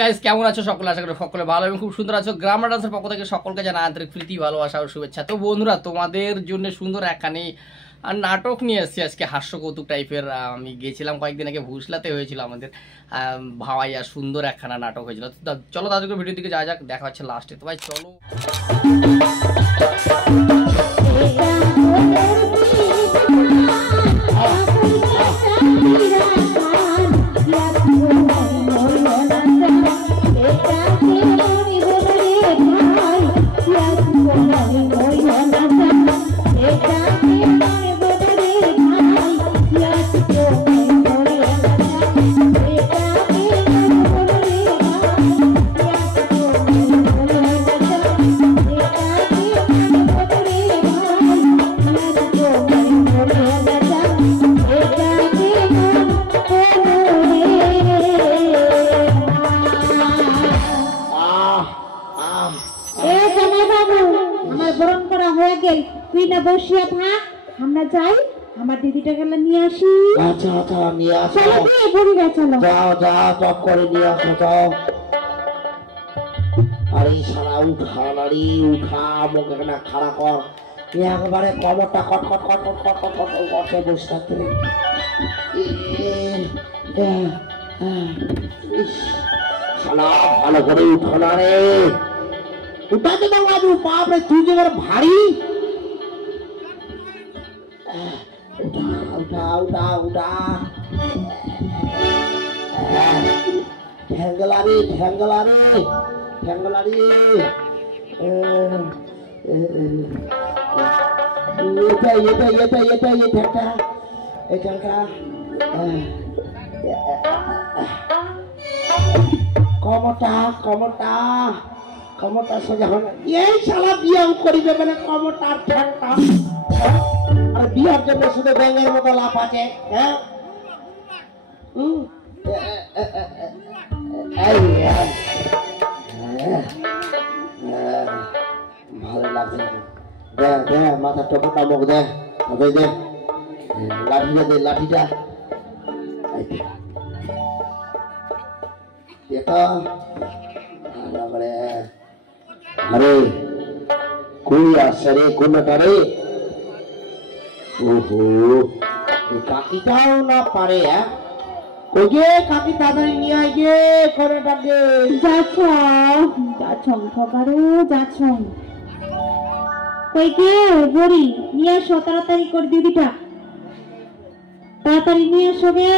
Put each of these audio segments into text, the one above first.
Guys কেমন আছো সকলে? আশা করি সকলে ভালো এবং খুব সুন্দর আছো। গ্রামার ডান্সের পক্ষ থেকে সকলকে জানাই আন্তরিক প্রীতি, ভালোবাসা ও শুভেচ্ছা। তো বন্ধুরা, তোমাদের জন্য সুন্দর একখানি নাটক নিয়ে এসেছি আজকে, হাস্য কৌতুক টাইপের। আমি গিয়েছিলাম কয়েকদিন আগে, ভুসলাতে হয়েছিল আমাদের ভাওয়াইয়া, সুন্দর একখানা নাটক হয়েছিল। চলো তাদেরকে ভিডিও দিকে যাওয়া যাক, দেখা হচ্ছে লাস্টে। তো ভাই চলো। তুই না বসিয়া থাক, আমরা যাই আমার দিদিটাকে নিয়ে আসি। আচ্ছা আচ্ছা নিয়ে আসো। চলো দিয়ে বুড়িরা, চলো যাও যাও, টপ করে নিয়ে আসো, যাও। আরে সারা উঠা নারী, উঠা মুখ এখানে খাড়া কর, একবারে কমরটা কট কট কট কট কট কট কট করতে বসে থাকতে। শালা ভালো করে উঠো না রে, উঠাতে না বাবু, বাপরে তুই যে ভারী। উঠা উঠা উঠা, ঠ্যাঙ্গলারি ঠ্যাঙ্গলারি ঠ্যাঙ্গলারি। এটাই এটাই এটাই এটাই এই ঠ্যাংটা, এই ঠ্যাংটা। কমরটা কমরটা কমরটা সোজা হবে। এই শালা বিয়াও করিবে মানে কমরটা আর ঠ্যাংটা। আর বিয়ার জন্য শুধু ব্যাঙের মতো লাভ আছে। হ্যাঁ ভালো লাগছে। দে দে মাথার টোপটা মুখ দে, দে লাঠিটা দে, লাঠিটা আরে কই আসছে রে কোনটা রে? ওহো, কাকিটাও না পারে। কই গে কাকি, তাড়াতাড়ি নিয়ে আয় গে কোনটাকে। যাচ্ছ যাচ্ছ খবরও যাচ্ছ। কই গে বুড়ি, নিয়ে আসো তাড়াতাড়ি করে দিদিটা, তাড়াতাড়ি নিয়ে আসো গে।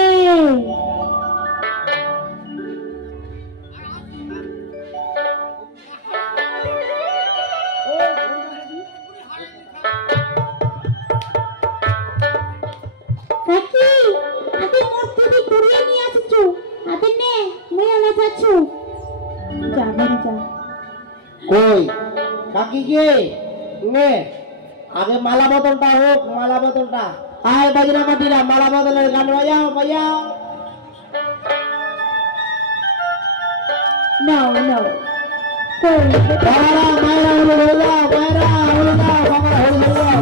কই কাকি গে নে, আগে মালা বদলটা হোক, মালা বদলটা। আয় বাজরা মাটিরা, মালা বদলের গান বাজাও বাজাও। নাও নাও, মায়েরা মায়েরা হয়ে যাও, মায়েরা হয়ে যাও, বাবা হয়ে যাও।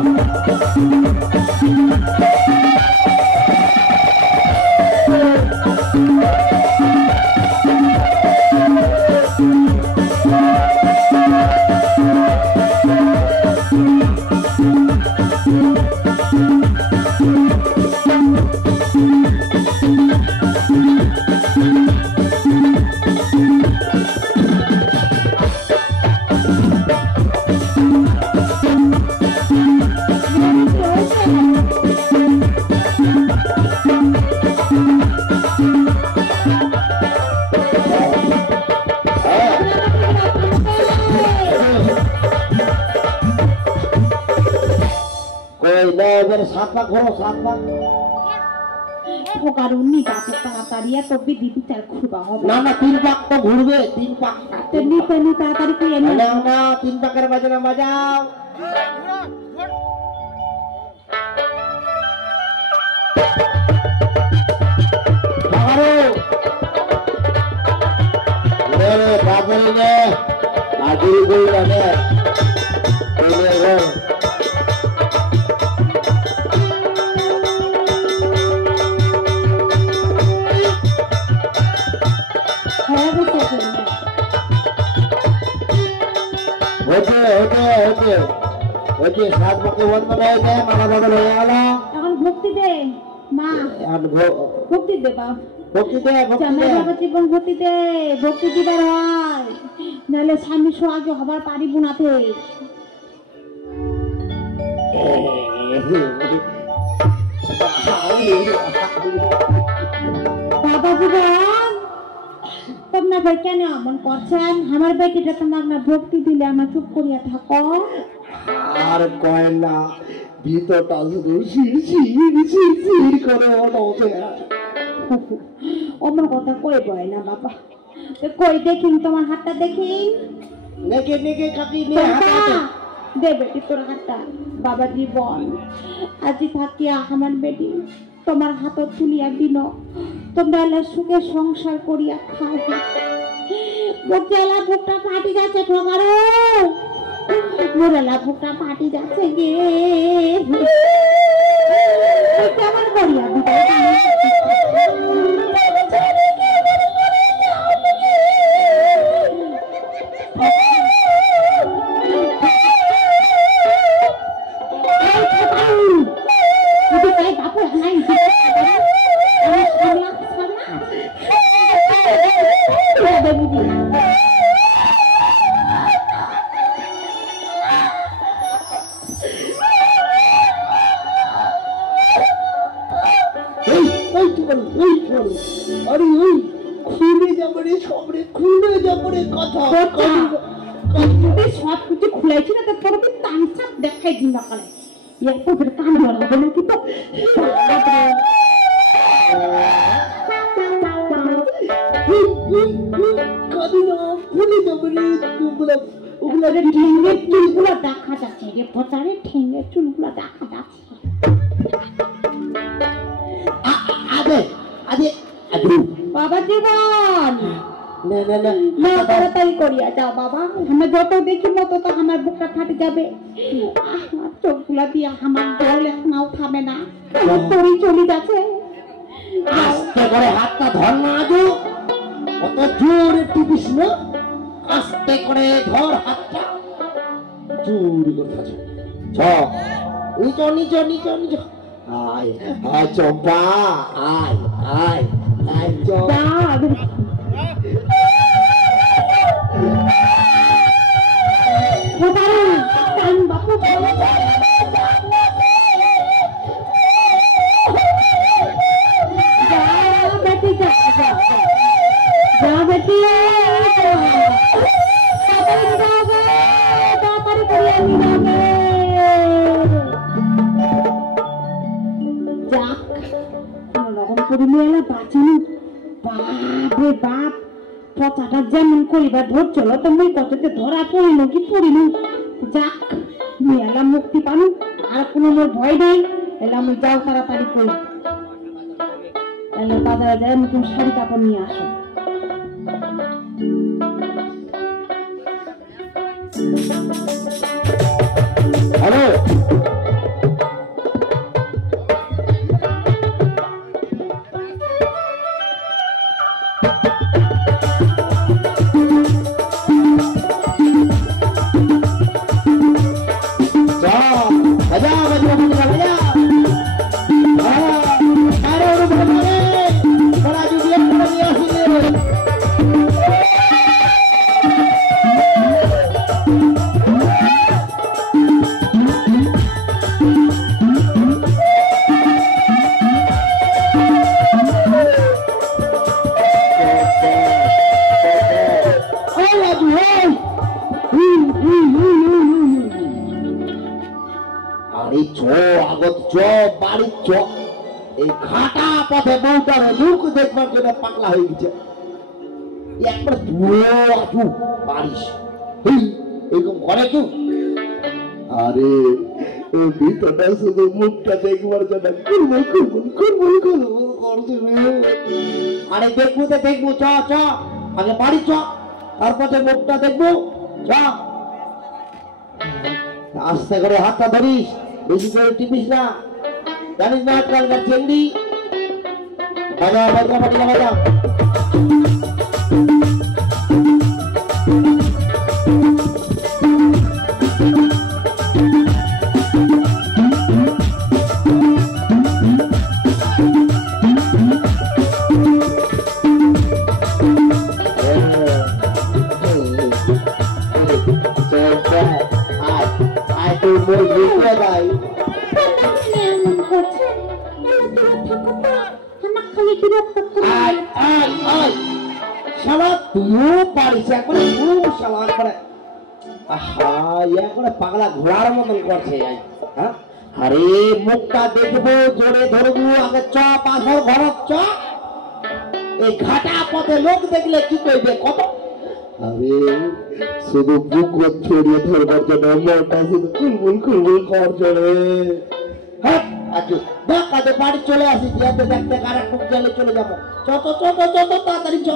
সাত পাক ঘোরো, সাত পাক। ফোকারুন্নি বাপে তাড়াতাড়ি এত বিধি তার খুবা হবে না না, 3 পাক তো ঘুরবে, 3 পাক। তেমনি তেমনি তাড়াতাড়ি করে এনে নাও না, 3 পাকের বাজনা বাজাও। আরে রে রে বাজারে নে, আজুরি কইরা নে। হয়ে গেছে সাত পক্ষে বন্ধ হয়ে যায়, মালা বদল হয়ে গেল। এখন ভক্তি দে মা, ভক্তি দে বাপ, ভক্তি দে, ভক্তি দে। জীবন ভক্তি দে, ভক্তি দিবার হয়, নাহলে স্বামী সোহাগে হবার পারিব নাতে। বাবা জীবন তোমরা ভাই কেন এমন করছেন? আমার বেটিটা তোমার না ভক্তি দিলে আমার চুপ করিয়া থাকো। আর কয় না, ভিতরটা শুধু শির করে ওঠে। অমন কথা কই বয় না বাবা। কই দেখি তোমার হাতটা দেখি। নেকে কাকি নিয়ে হাতে দে বেটি তোর হাতটা। বাবা জীবন আজি থাকিয়া আমার বেটি তোমার হাত তুলিয়া দিল, তোমরা এলা সুখে সংসার করিয়া খাও। বকেলা বুকটা ফাটি যাচ্ছে ঠোকারো, মোরেলা বুকটা ফাটি যাচ্ছে গে। কেমন করিয়া বিদায় সব কিছু খুলেছি না, তারপরে তানসাপ দেখাই দিন না কালে একটু কান ধরবে নাকি তো। চুলগুলো দেখা যাচ্ছে রে পচারে, ঠেঙ্গের চুলগুলো দেখা যাচ্ছে। বাবা জীবন তাড়াতাড়ি করিয়া যাও বাবা, আমরা যত দেখি মতো তো আমার বুকটা ফাটে যাবে। আমার চোখগুলা দিয়া আমার জল এখনাও থামে না, তরি চলে যাচ্ছে। আস্তে করে হাতটা ধর না, আজু অত জোরে টিপিস না, আস্তে করে ধর হাতটা, জোরে করে নিচ। আয় আয় চম্পা, আয় আয় আয় চম্পা। বাপু বেটি যা বেটি, তাড়াতাড়ি করিয়া নিবে। যাক রকম করিলে এলা বাঁচানো। বাপরে বাপ, পচাটা যেমন করিবার ধর চলো তুমি কততে ধরা পড়িল কি পড়িল। যাক মেলা মুক্তি পানো, আর কোনো মোর ভয় নাই। এলা আমি যাও তাড়াতাড়ি করি, এলা বাজারে যায় নতুন শাড়ি কাপড় নিয়ে আসো। হ্যালো ঘাটা পথে বউটার লুক দেখবার জন্য পাগলা হয়ে গেছে। একবার পারিস এরকম করে কেউ? আরে ভিতরটা শুধু মুখটা দেখবার জন্য আরে দেখবো তো দেখবো, চ আগে বাড়ি চ, তারপরে মুখটা দেখবো। চ আস্তে করে হাতটা ধরিস, বেশি করে টিপিস না, জানিস না আজকালকার চেংড়ি। বাজা বাজা বাজা বাজা। পারিস একবারে শালা করে আহা একবারে পাগলা ঘোড়ার মতন করছে হ্যাঁ আরে মুখটা দেখবো জোরে ধরবো আগে চ পাথর ঘর চ এই ঘাটা পথে লোক দেখলে কি কইবে কত আরে শুধু বুক ছড়িয়ে ধরবার জন্য মনটা শুধু কুলবুল কর জোরে হ্যাঁ আজু দেখ কাজে বাড়ি চলে আসি দেখতে দেখতে কারা খুব জেলে চলে যাবো চ তাড়াতাড়ি চ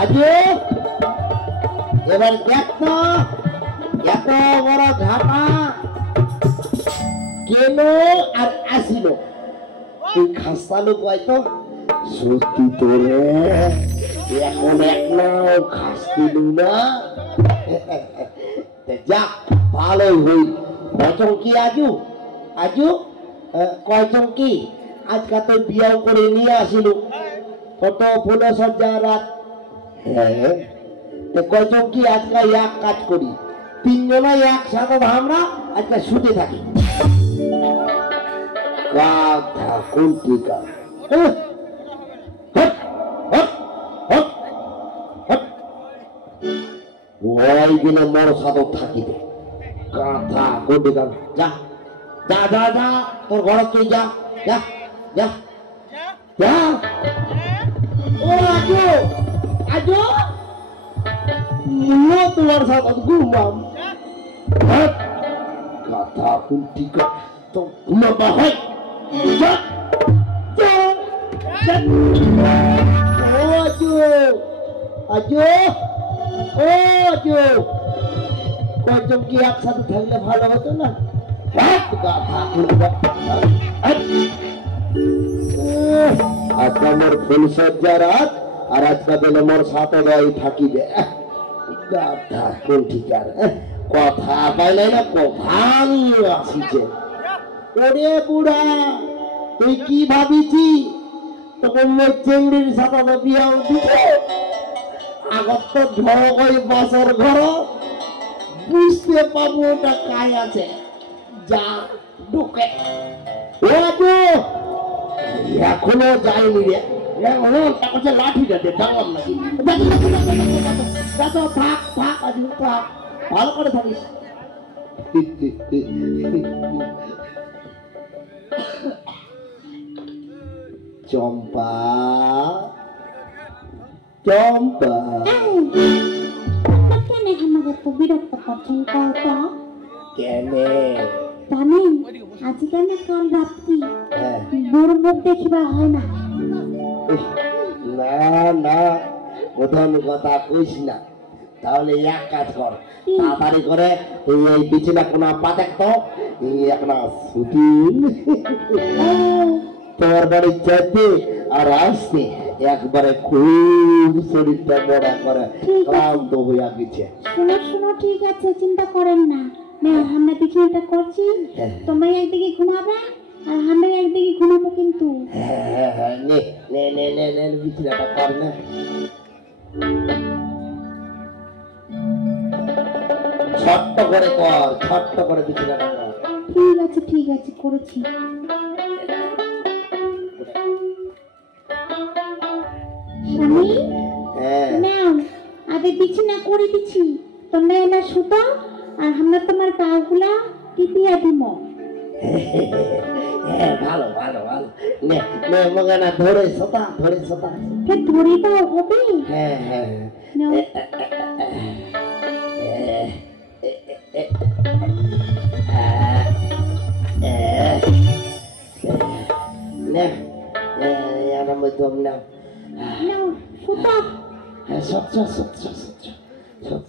আজু এবার দেখ তো এত বড় ঘাটা কেন আর আসিল তুই খাস্তালু হয়তো সত্যি তোরে এখন এক নাও খাস্তিলু না যা ভালোই হই কয়জন কি আজু কয়জন কি আজকে তো বিয়াও করে নিয়ে আসিল কত ফুল সজ্জা রাত হ্যাঁ কয়জন কি আজকে এক কাজ করি তিনজনা একসাথে আমরা আজকে শুতে থাকি কথা কোনটি কাজ ওই দিনে মোর সাথে থাকিবে কথা কোনটি কাজ যা যা যা যা তোর ঘর তুই যা যা যা যা ও আজু তোমার সাথে ঘুমাম কথা কোনটি কাজ তো ঘুমাবা হয় যা যা ও আজু কয়জন কি একসাথে থাকলে ভালো হতো না আজকে আমার ফুল সজ্জা রাত আর আজকে বেলে মোর সাথে থাকিবে কোন ঠিকার কথা পাইলে না কোথাও আসিছে ওরে বুড়া তুই কি ভাবিছি তখন মোর চেংড়ির সাথে বিয়াও দিবে আগত তো ঢোক ওই বছর ঘর বুঝতে পাবো ওটা কায় আছে যা ঢুকে ও এখনো যায়নি রে লাঠিটা দে ডাঙাম নাকি থাক আজ থাক ভালো করে থাকিস চম্পা চম্পা কেন আমাকে তো বিরক্ত করছেন কত কেন জানেন আজকাল না কাল রাত্রি বড় মুখ দেখিবা হয় না না না প্রধান কথা কইস না তাহলে এক কাজ কর তাড়াতাড়ি করে এই বিছানা কোনা পা দেখতো একটা ছুটি তোর বাড়ি যেতে আর আসতে একবারে খুব শরীরটা বড়া করে ক্লান্ত হইয়া গেছে শোনো ঠিক আছে চিন্তা করেন না আমরা বিছানাটা করছি তোমরা একদিকে ঘুমাবে আর আমরা একদিকে ঘুমাবো কিন্তু হ্যাঁ নে বিছানাটা কর না ছোট্ট করে বিছানাটা কর ঠিক আছে করেছি স্বামী নাও আগে বিছানা করে দিচ্ছি তোমরা এলা শুতো আর আমরা তোমার পাগুলা টিপিয়া দিব ভালো নে মগানা ধরে সোতা ধরে দাও হবে হ্যাঁ নে yana mutum na শুতো সব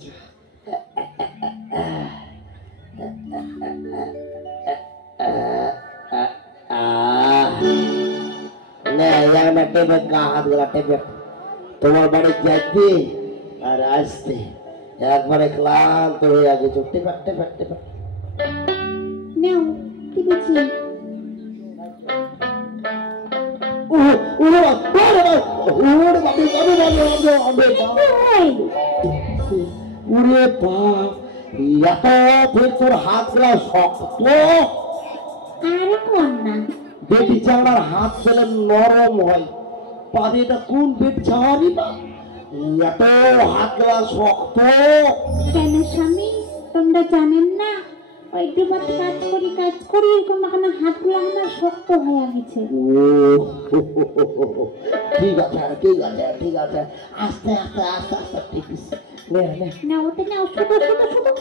তোমার বাড়ি যাইতে আর আসতে একবারে ক্লান্ত হয়ে গেছে টেপে নাও কি বলছি ওরে বাবা ওরে বাপ, এত তোর হাতগুলা শক্ত। আরে কোন না বেটি চাঙার হাত পেলে নরম হয়, পারে এটা কোন বেটি চাঙারই বা এত হাতগুলা শক্ত। কেন স্বামী, তোমরা জানেন না ওই দুবার কাজ করি এরকম না হাতগুলো আমার শক্ত হয়ে গেছে। ঠিক আছে ঠিক আছে ঠিক আছে, আস্তে আস্তে আস্তে আস্তে ঠিক আছে। না ওতে না শুধু শুধু শুধু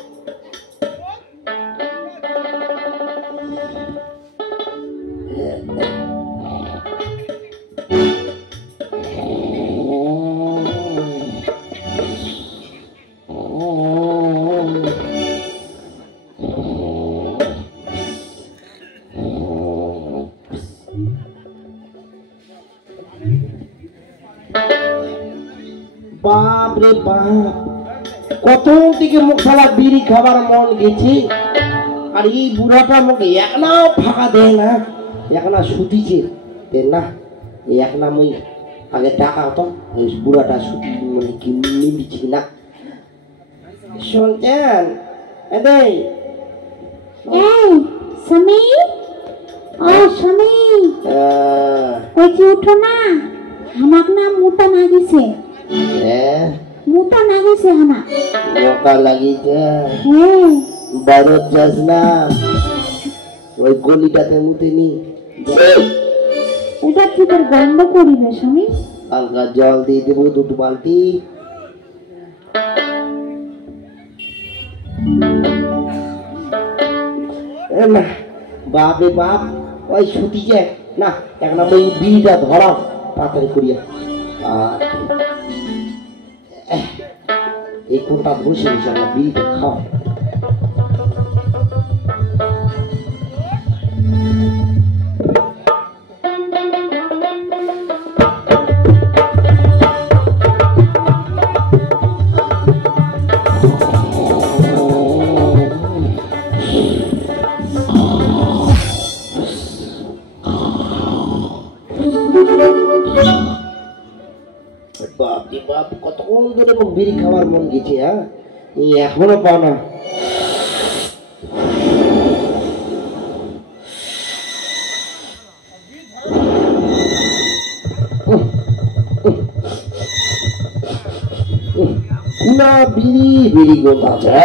বাপ রে বাপ, কত দিকে মশলা বিড়ি খাবার মন গেছে, আর এই বুড়াটা আমাকে একনাও ফাঁকা দেয় না, একনা শুতিছে দেন না, একনা মই আগে টাকা হতো ওই বুড়াটা শুতি মানে কি নিবিছি না। শুনছেন এই স্বামী, ও স্বামী কইছি উঠো না, আমাক না মুতা নাগিছে। মুতা নাগিছে আমার মোটা লাগিছে, হ্যাঁ বড় চাস না ওই গলিটাতে মুতিনি, এটা কি তোর গন্ধ করিবে স্বামী? হালকা জল দিয়ে দেবো 2 বালতি। না বাপে বাপ, ওই ছুটিছে না, এক নম্বর এই বিড়িটা ধরাও তাড়াতাড়ি করিয়া। এই কোনটা বসে বসে আমরা বিড়িটা খাও। বাপ রে বাপ, কতক্ষণ ধরে বিড়ি খাওয়ার মন গেছে, হ্যাঁ এখনো পাও না। কুনা বিড়ি বিড়ি গোটাছে,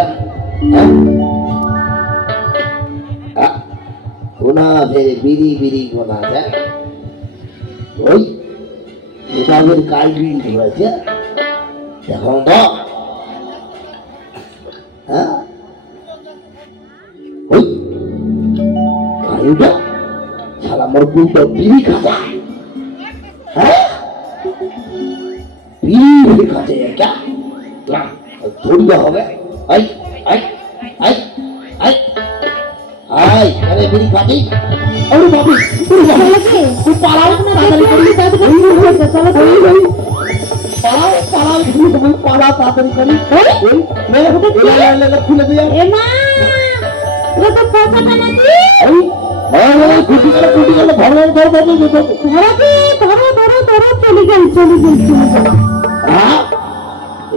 কুনা ফের বিড়ি বিড়ি গোটাছে, ওই ওদের কাল বিড়ি ধরেছে দেখুন তো, হ্যাঁ ওই কালুটা সালা মোর বুলটা বিড়ি খাজা, হ্যাঁ বিড়ি খাজে क्या না ধরিয়া হবে। I I I I I আরে বিড়ি খাজি, আরে বাবু তুই পালাও তাড়াতাড়ি করি, পালাও পালাও তুমি পালা তাড়াতাড়ি করি, খুলে দিয়ে এমা ও তো পয়সা নাকি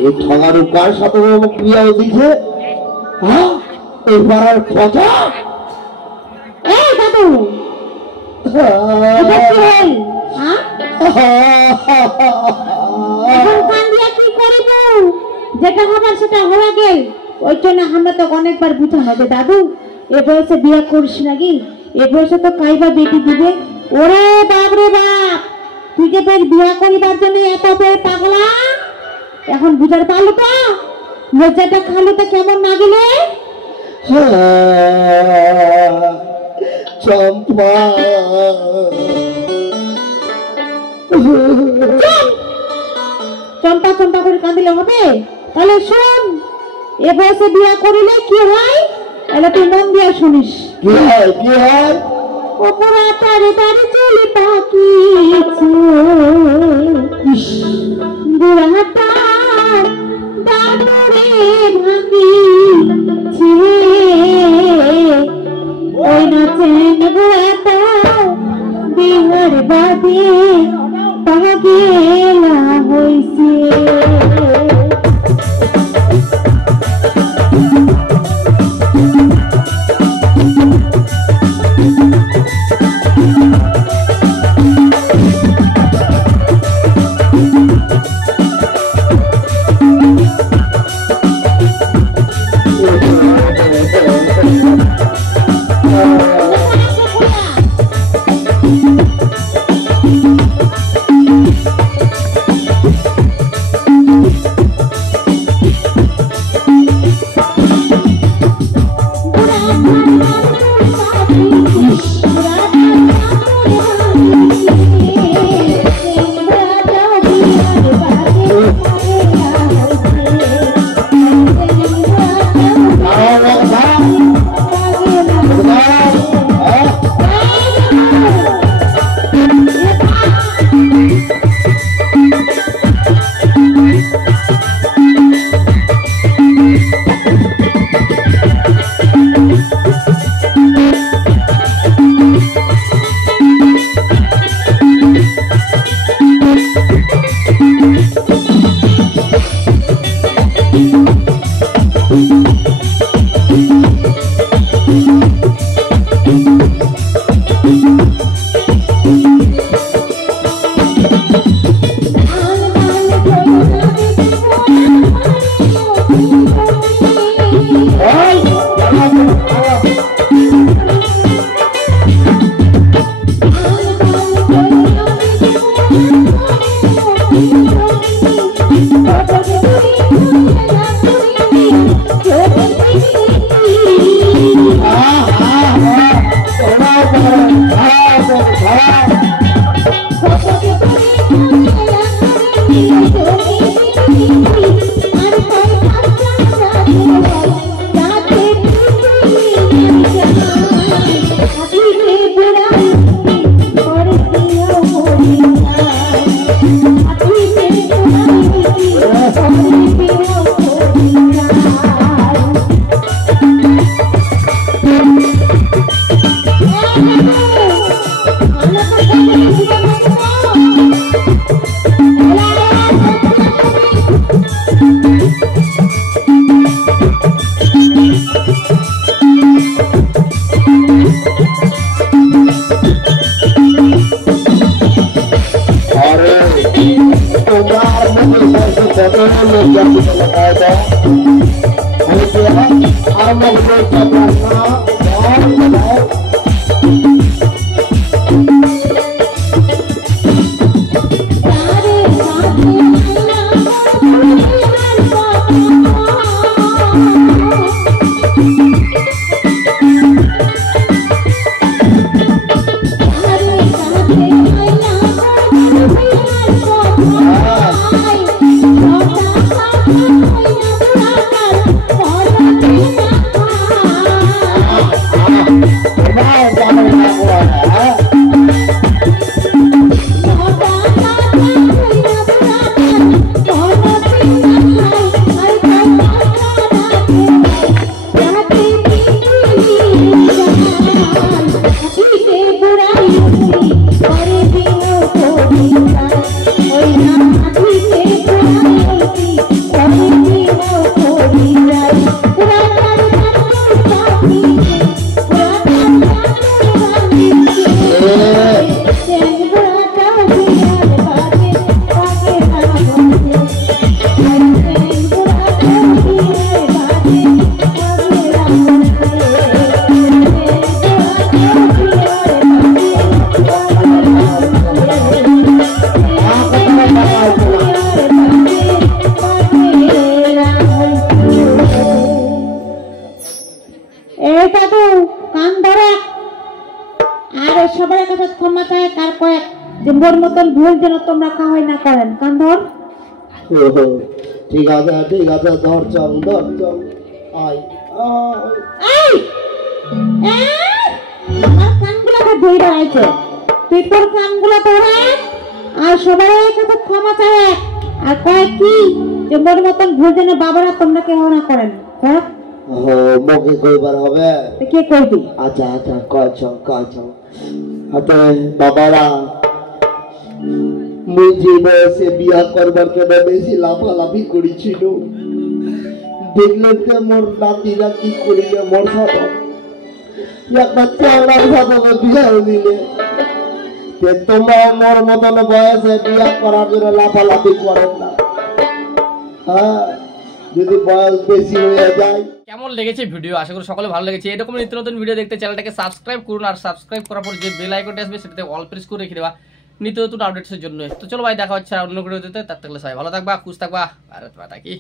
এই ঠগারু কার সাথে ক্রিয়া দিছে, হ্যাঁ এই পাড়ার কথা। এই দাদু এখন কান দিয়া কি করিব, যেটা হবার সেটা হয়ে গেল। ওই জন্য আমরা তো অনেকবার বুঝানো যে দাদু এ বয়সে বিয়ে করিস নাকি, এ বয়সে তো কাইবা বেটি দিবে। ওরে বাপ রে বাপ, তুই যে বের বিয়ে করিবার জন্য এত বের পাগলা, এখন বুঝার পারলো তো লজ্জাটা খালো তো কেমন না গেলে। চম্পা চম্পা চম্পা করে কাঁদিলে হবে? তাহলে শোন, এ বয়সে বিয়ে করিলে কি হয় তাহলে তুই মন দিয়া শুনিস। কি হয় কি হয়? ওপরা তারে তারে চলি পাখি বুড়াটা দাঁড়ে ভাঙি ওই নাচেন বুড়াটা বিহার বাদে পাগেলা হইছে। ভুল যেন তোমরা কাহাই না করেন। কান ধর। ঠিক আছে ধর চল আয় এই আমার কানগুলোকে ধরে আছে, তুই তোর কানগুলো ধরে আর সবাই কাছে ক্ষমা চায় আর কয় কি যে মোর মতন ভুল যেন বাবারা তোমরা কেউ না করেন। মুখে কইবার হবে? কে কইবি? আচ্ছা কয় বাবারা মুই যে বয়সে বিয়া করবার জন্য বেশি লাফালাফি করেছিল, দেখলেন যে মোর নাতিরা কি করিলে মোর সাথে একটা চাওড়ার সাথে বিয়া দিলে, তোমরা মোর মতন বয়সে বিয়া করার জন্য লাফালাফি করেন না। হ্যাঁ, যদি বয়স বেশি হয়ে যায়। কেমন লেগেছে ভিডিও? আশা করি সকলে ভালো লেগেছে। এরকম নিত্য নতুন ভিডিও দেখতে চ্যানেলটাকে সাবস্ক্রাইব করুন, আর সাবস্ক্রাইব করার পর যে বেল আইকনটা আসবে সেটাতে অল প্রেস করে রেখে দেওয়া নিত্য নতুন আপডেটসের জন্য। তো চলো ভাই, দেখা হচ্ছে আর অন্য ভিডিওতে। তার থাকলে সবাই ভালো থাকবা, খুশ থাকবা, ভারত মাতা কি।